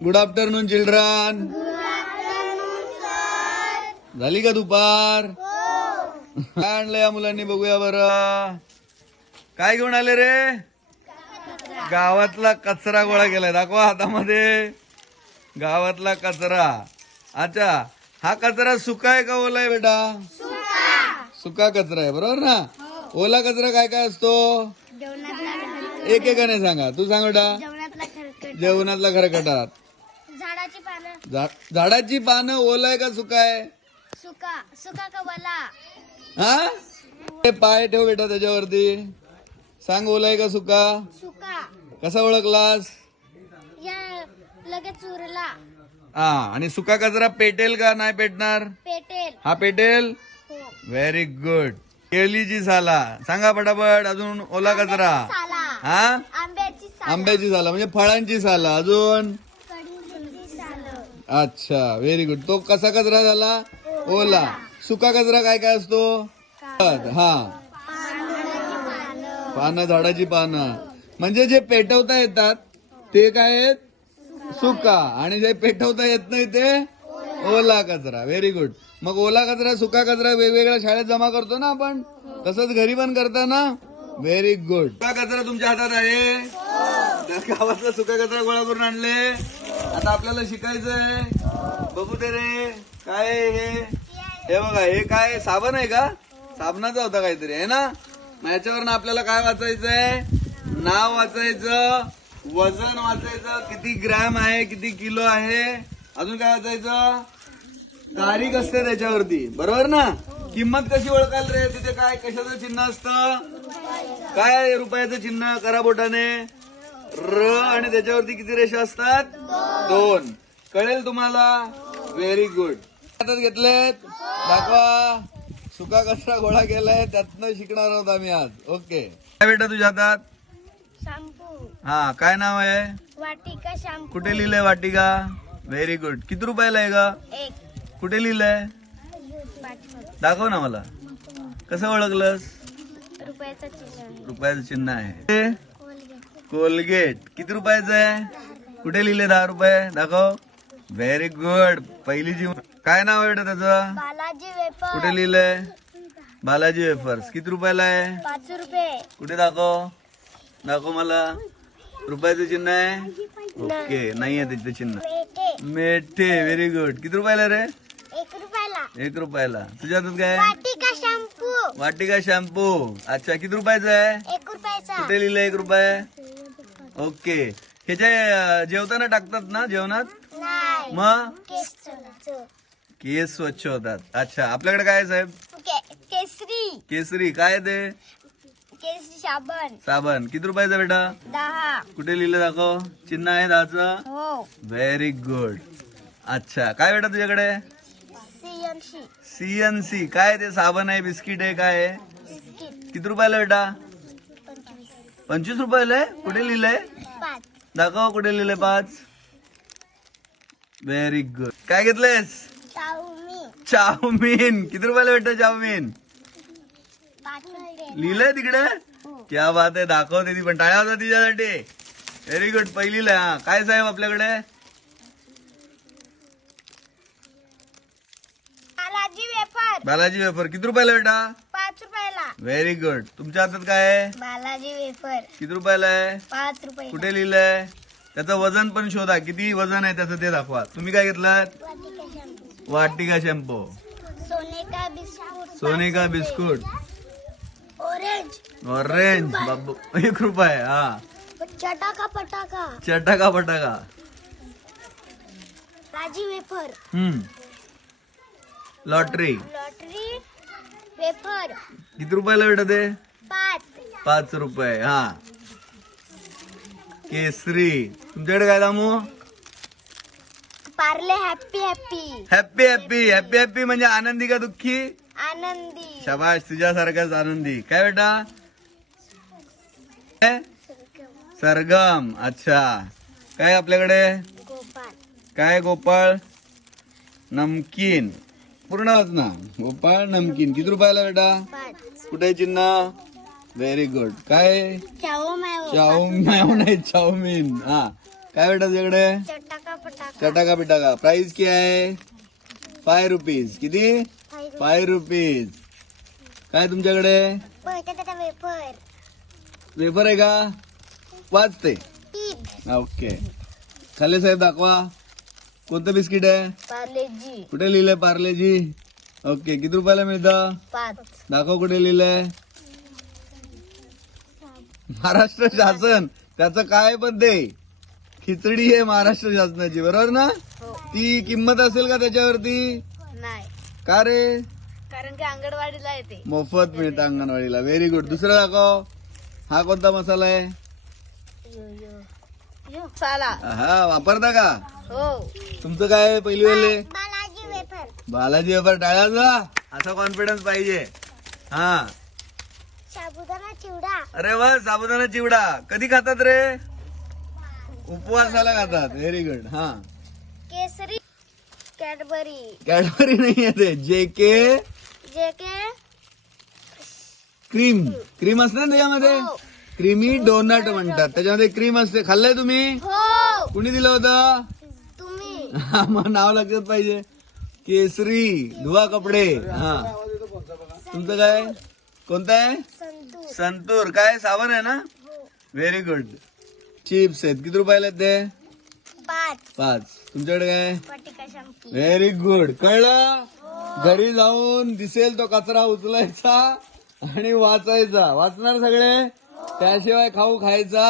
Good afternoon children झाली का दुपार? काय आणलं या मुलांनी बघूया बरं. काय घेऊन आले रे? गावातला कचरा गोळा केलाय. दाखवा हातामध्ये. गावातला कचरा. अच्छा हा कचरा सुका आहे का ओला आहे बेटा? सुका कचरा आहे बरोबर ना? ओला कचरा काय काय असतो? एक एकाने सांगा. तू सांग बेटा. जेवणातला खरकट. जेवणातला खरकटात झाडाची पानं झा- झाडाची पानं ओला आहे का सुका आहे? सुका सुका कवला हा? हे पाय ठेव बेटा त्याच्यावरती. सांग ओला आहे का सुका? सुका. कसा ओळखलास? या लगेच उरला. हा आणि सुका कचरा पेटेल का नाही पेटणार? पेटेल. हा पेटेल? हो. व्हेरी गुड केळीची साला. सांगा पटापट अजून ओला कचरा साला. हा? आंब्याची साला. आंब्याची साला म्हणजे फळांची साला अजून? अच्छा व्हेरी गुड तो कसा कचरा झाला? ओला. सुका कचरा काय काय असतो? हा. पानं झाडाची पानं. म्हणजे जे पेटवता येतात ते काय आहेत? सुका. आणि जे पेटवता येत नाही ते ओला कचरा व्हेरी गुड मग ओला कचरा सुका कचरा वेगवेगळ्या शाळेत जमा करतो ना आपण? तसंच घरी पण करता ना? व्हेरी गुड सुका कचरा तुमच्या हातात आहे? गावातला सुका कचरा गोळा करून आणले. आता आपल्याला शिकायचंय. बघू दे रे. काय हे? हे बघा हे काय? साबण आहे का? साबणाचा होता काहीतरी आहे ना? याच्यावर याच्यावरनं आपल्याला काय वाचायचंय? नाव वाचायचं वजन वाचायचं किती ग्रॅम आहे किती किलो आहे? अजून काय वाचायचं? तारीख असते त्याच्यावरती बरोबर ना? किंमत कशी ओळखाल रे? तिथे काय कशाचं चिन्ह असतं? काय रुपयाचं चिन्ह? करा बोटाने. र आणि त्याच्यावरती किती रेषा असतात? दोन. कळेल तुम्हाला? व्हेरी गुड हातात घेतलेत. दाखवा. सुका कचरा गोळा केलाय. त्यातनं शिकणार आहोत आम्ही आज. ओके काय बेटा तुझ्या हातात? शॅम्पू. हा काय नाव आहे? वाटिका शॅम्पू. कुठे लिहिलंय वाटिका? व्हेरी गुड किती रुपयाला आहे का एक. कुठे लिहिलंय? दाखव ना मला. कसं ओळखलंस? रुपयाचा चिन्ह आहे. रुपयाचं चिन्ह आहे. कोलगेट. किती रुपयाचं आहे? कुठे लिहिले दहा रुपये? दाखव. व्हेरी गुड पहिली जी काय नाव आहे बेटा त्याचं? बालाजी वेपर कुठे लिहिलंय बालाजी वेफर्स. किती रुपयाला आहे? पाच रुपये. कुठे दाखव. दाखव मला. रुपयाचं चिन्ह आहे? ओके नाही आहे त्याचं चिन्ह. मेठे व्हेरी गुड किती रुपयाला रे? एक रुपयाला. तुझ्या हातात काय वाटिका शॅम्पू. वाटिका शॅम्पू. अच्छा किती रुपयाचा आहे? कुठे लिहिलं एक रुपये? ओके. ह्याचे अं, जेवताना टाकतात ना जेवणात? मग? केस केस स्वच्छ होतात. अच्छा आपल्याकडे काय आहे साहेब? केसरी. केसरी. काय ते? केसरी साबण. साबण. किती रुपयाचा बेटा? दहा. कुठे लिहिलं दाखव? चिन्ह आहे दहाचं हो. व्हेरी गुड अच्छा काय बेटा तुझ्याकडे? सीएनसी सीएनसी काय ते? साबण आहे बिस्किट आहे काय आहे? बिस्किट. किती रुपयाला बेटा? पंचवीस आहे कुठे लिहिलंय दाखव कुठे लिहिलंय पाच. व्हेरी गुड काय घेतलंयस चाऊमी चाऊमीन. किती रुपयाला भेटतं चाऊमीन? रुपये लिहिलंय तिकडे? क्या बात आहे. दाखवते ती पण टाळ्या होता तिच्यासाठी. व्हेरी गुड पहिलीला हा काय साहेब आपल्याकडे? बालाजी वेफर. बालाजी वेफर. किती रुपयाला बेटा रुपयाला व्हेरी गुड तुमच्या हातात काय आहे? बालाजी वेफर. किती रुपयाला आहे? पाच रुपये. कुठे लिहिलंय? त्याचं वजन पण शोधा. किती वजन आहे त्याचं ते दाखवा. तुम्ही काय घेतलात? वाटिका शॅम्पू. वाटिका शॅम्पू. सोने का बिस्कुट. सोने का बिस्कुट. ऑरेंज ऑरेंज बाबू एक रुपये हा. चटाका पटाका. चटाका पटाका. राजी वेफर. हम्म. लॉटरी. लॉटरी. वेफर किती रुपयाला भेटत? आहे पाच. पाच रुपये हा. केसरी. तुमच्याकडे काय Damu? Parle happy happy happy happy. Happy happy म्हणजे आनंदी का दुःखी? आनंदी. शबाश तुझ्यासारखाच आनंदी. काय बेटा? काय? सरगम. अच्छा. काय आपल्याकडे? काय गोपाळ? नमकीन. पूर्ण वाच ना. गोपाळ नमकीन. किती रुपयाला बेटा? कुठे चिन्ह व्हेरी गुड काय? चाऊमीन नाही चाऊमीन. हा. काय भेटत तुझ्याकडे? चटाका पटाका. प्राइस क्या है फाय रुपीज किती? फाय रुपीज काय तुमच्याकडे? वेफर पेपर आहे का? वाचते. ओके खाले साहेब दाखवा. कोणतं बिस्किट आहे? पार्लेजी. कुठे लिहिलंय पार्लेजी? ओके किती रुपयाला मिळतं? पाच. दाखव कुठे लिहिलंय. महाराष्ट्र शासन त्याचं काय पण ते खिचडी आहे महाराष्ट्र शासनाची बरोबर ना? हो. ती किंमत असेल का त्याच्यावरती? नाही. का रे? कारण की अंगणवाडीला येते मोफत मिळतं अंगणवाडीला. व्हेरी गुड दुसरं दाखव. हा कोणता मसाला आहे? साला. हा वापरता का? हो. तुमचं काय पहिली वेळे बालाजी वेफर. बालाजी वेपर टाळाचा असा कॉन्फिडन्स पाहिजे. हा. साबुदाणा चिवडा. अरे वा साबुदाणा चिवडा. कधी खातात रे? उपवासाला खातात. व्हेरी गुड हा. केसरी कॅडबरी. कॅडबरी नाही आहे ते. जे के जे के क्रीम. क्रीम असते ना त्याच्यामध्ये हो. क्रीमी डोनट म्हणतात. त्याच्यामध्ये क्रीम असते. खाल्लंय तुम्ही? हो. कुणी दिलं होतं? तुम्ही. हा, मग नाव लक्षात पाहिजे. केसरी धुवा कपडे. हा. तुमचं काय? कोणतं आहे? संतूर. संतूर. काय? साबण आहे ना? हो. व्हेरी गुड चिप्स आहेत. किती रुपयाला आहेत ते? पाच. तुमच्याकडे काय? व्हेरी गुड कळलं? घरी जाऊन दिसेल तो कचरा उचलायचा आणि वाचायचा. वाचणार सगळे? त्याशिवाय खाऊ खायचा